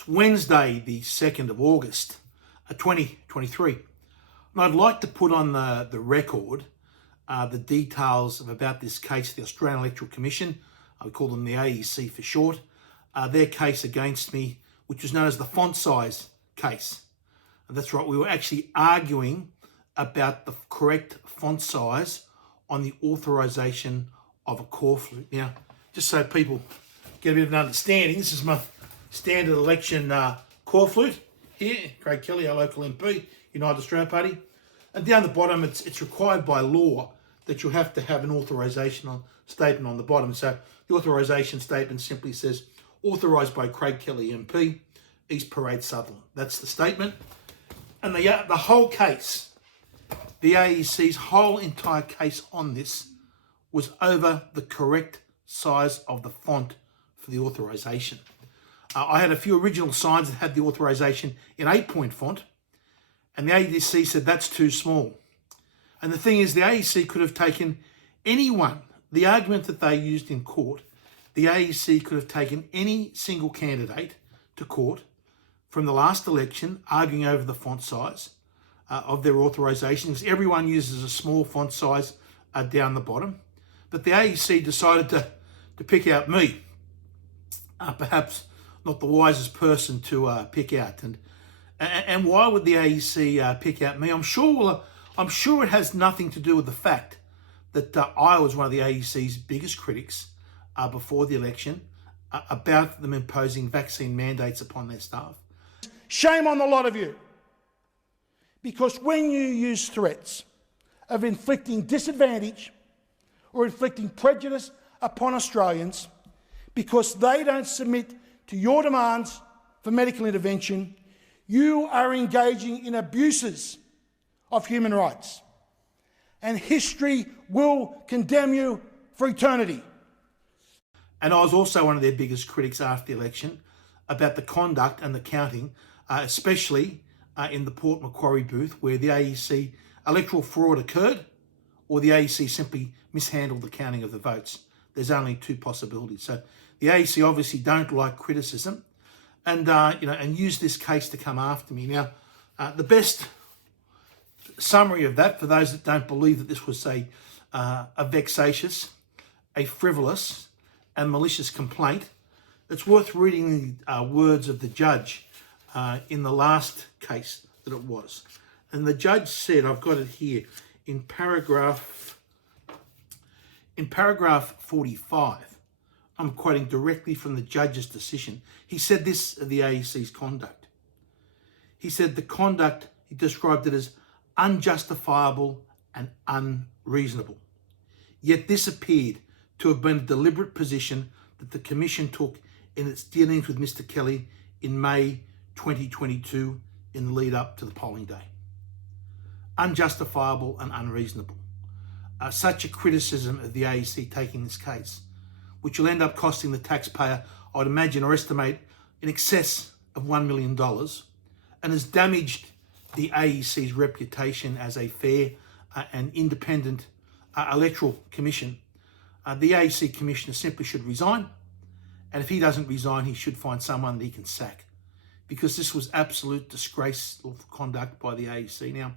It's Wednesday, the 2nd of August, 2023. And I'd like to put on the record the details about this case, the Australian Electoral Commission. We call them the AEC for short. Their case against me, which was known as the font size case. And that's right, we were actually arguing about the correct font size on the authorisation of a core flute. Now, just so people get a bit of an understanding, this is my standard election core flute here. Craig Kelly, our local MP, United Australia Party. And down the bottom, it's required by law that you have to have an authorisation statement on the bottom. So the authorisation statement simply says, authorised by Craig Kelly MP, East Parade, Sutherland. That's the statement. And the whole case, the AEC's whole entire case on this was over the correct size of the font for the authorisation. I had a few original signs that had the authorisation in 8-point font, and the AEC said that's too small. And the thing is, the AEC could have taken anyone, the argument that they used in court, the AEC could have taken any single candidate to court from the last election arguing over the font size of their authorisations. Everyone uses a small font size down the bottom. But the AEC decided to pick out me, perhaps not the wisest person to pick out. And why would the AEC pick out me? I'm sure it has nothing to do with the fact that I was one of the AEC's biggest critics before the election about them imposing vaccine mandates upon their staff. Shame on the lot of you. Because when you use threats of inflicting disadvantage or inflicting prejudice upon Australians because they don't submit to your demands for medical intervention, you are engaging in abuses of human rights. And history will condemn you for eternity. And I was also one of their biggest critics after the election about the conduct and the counting, especially in the Port Macquarie booth where the AEC electoral fraud occurred or the AEC simply mishandled the counting of the votes. There's only two possibilities. So the AEC obviously don't like criticism and use this case to come after me. Now, the best summary of that, for those that don't believe that this was a vexatious, a frivolous and malicious complaint, it's worth reading the words of the judge in the last case that it was. And the judge said, I've got it here, in paragraph 45, I'm quoting directly from the judge's decision. He said this of the AEC's conduct. He said the conduct, he described it as unjustifiable and unreasonable. Yet this appeared to have been a deliberate position that the Commission took in its dealings with Mr. Kelly in May 2022 in the lead up to the polling day. Unjustifiable and unreasonable. Such a criticism of the AEC taking this case, which will end up costing the taxpayer, I would imagine or estimate, in excess of $1 million, and has damaged the AEC's reputation as a fair and independent electoral commission. The AEC commissioner simply should resign, and if he doesn't resign, he should find someone that he can sack, because this was absolute disgraceful conduct by the AEC. Now,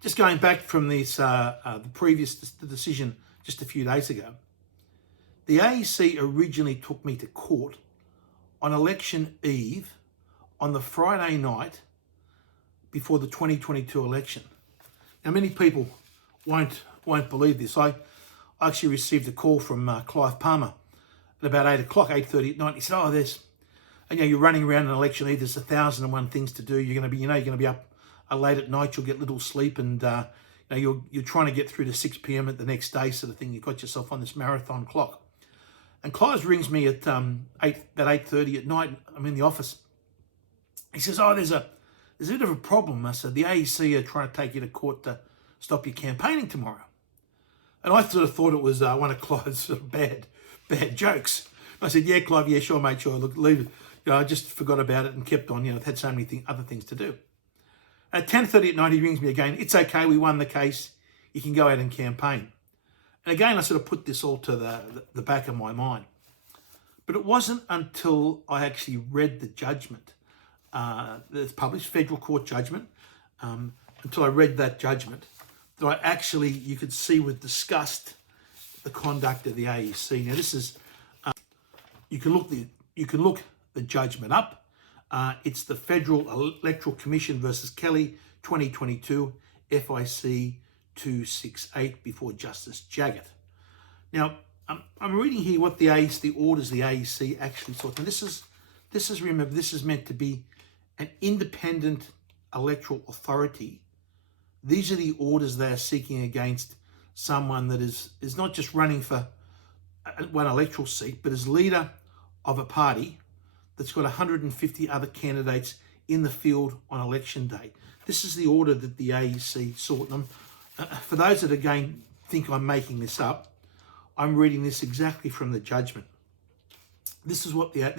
just going back from this, the decision just a few days ago, the AEC originally took me to court on election eve on the Friday night before the 2022 election. Now, many people won't believe this. I actually received a call from Clive Palmer at about 8 o'clock, 8:30 at night. He said, "Oh, you're running around an election eve. There's 1,001 things to do. You're going to be up late at night. You'll get little sleep, and you're trying to get through to 6 p.m. at the next day, sort of thing. You've got yourself on this marathon clock." And Clive rings me at 8:30 at night. I'm in the office. He says, "Oh, there's a bit of a problem." I said, "The AEC are trying to take you to court to stop you campaigning tomorrow." And I sort of thought it was one of Clive's sort of bad jokes. I said, "Yeah, Clive, yeah, sure, mate, sure. Look, leave it. I just forgot about it and kept on. I've had so many other things to do." At 10:30 at night, he rings me again. "It's okay. We won the case. You can go out and campaign." And again, I sort of put this all to the back of my mind. But it wasn't until I actually read the judgment, the published federal court judgment, until I read that judgment, that I actually, you could see with disgust, the conduct of the AEC. Now this is, you can look the judgment up. It's the Federal Electoral Commission versus Kelly 2022 FIC 268 before Justice Jaggett. Now I'm reading here what the orders the AEC actually sought. And this is remember, this is meant to be an independent electoral authority. These are the orders they are seeking against someone that is not just running for one electoral seat, but is leader of a party that's got 150 other candidates in the field on election day. This is the order that the AEC sought them. For those that again think I'm making this up, I'm reading this exactly from the judgment. This is what what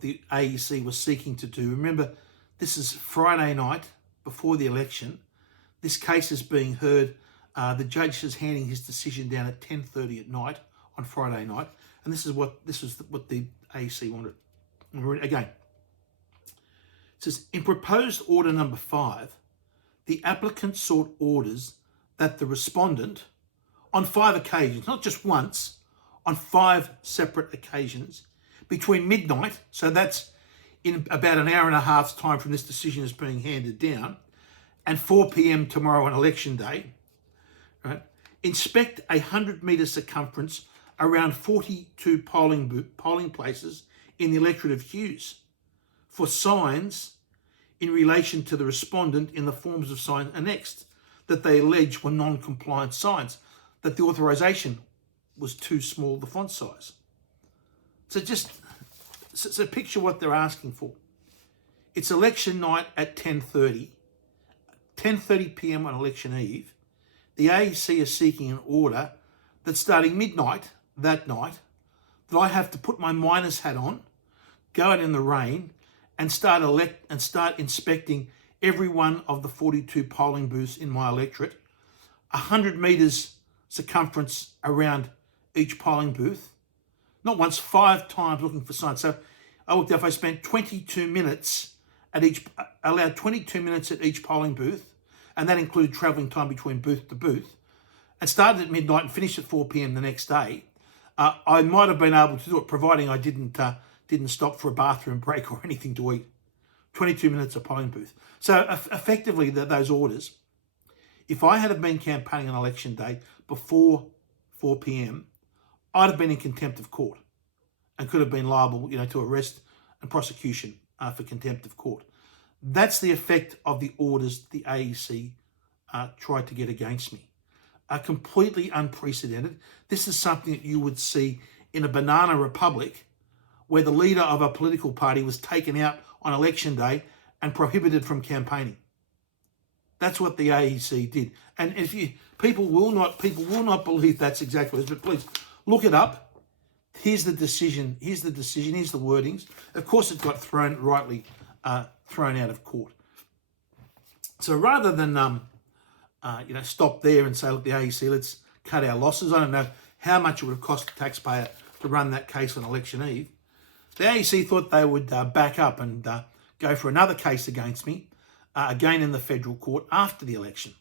the AEC was seeking to do. Remember, this is Friday night before the election. This case is being heard. The judge is handing his decision down at 10:30 at night on Friday night, and this is what the AEC wanted. Again, it says, in proposed order number 5, the applicant sought orders that the respondent, on 5 occasions, not just once, on 5 separate occasions, between midnight, so that's in about an hour and a half's time from this decision is being handed down, and 4 p.m. tomorrow on election day, right, inspect a 100-metre circumference around 42 polling places in the electorate of Hughes for signs in relation to the respondent in the forms of signs annexed that they allege were non-compliant signs, that the authorisation was too small, the font size. So picture what they're asking for. It's election night at 10:30 p.m. on election eve. The AEC is seeking an order that starting midnight that night, that I have to put my miner's hat on, go out in the rain, and start inspecting every one of the 42 polling booths in my electorate, 100 metres circumference around each polling booth, not once, 5 times looking for signs. So I looked, if I spent 22 minutes at each, allowed 22 minutes at each polling booth, and that included travelling time between booth to booth, and started at midnight and finished at 4 p.m. the next day, I might have been able to do it, providing I didn't stop for a bathroom break or anything to eat. 22 minutes of polling booth. So effectively, those orders, if I had been campaigning on election day before 4 p.m, I'd have been in contempt of court and could have been liable, to arrest and prosecution for contempt of court. That's the effect of the orders the AEC tried to get against me. Completely unprecedented. This is something that you would see in a banana republic where the leader of a political party was taken out on election day and prohibited from campaigning. That's what the AEC did. And if people will not believe that's exactly what it is, but please look it up. Here's the decision. Here's the wordings. Of course, it got rightly thrown out of court. So rather than stop there and say, look, the AEC, let's cut our losses. I don't know how much it would have cost the taxpayer to run that case on election eve. The AEC thought they would back up and go for another case against me, again in the federal court after the election.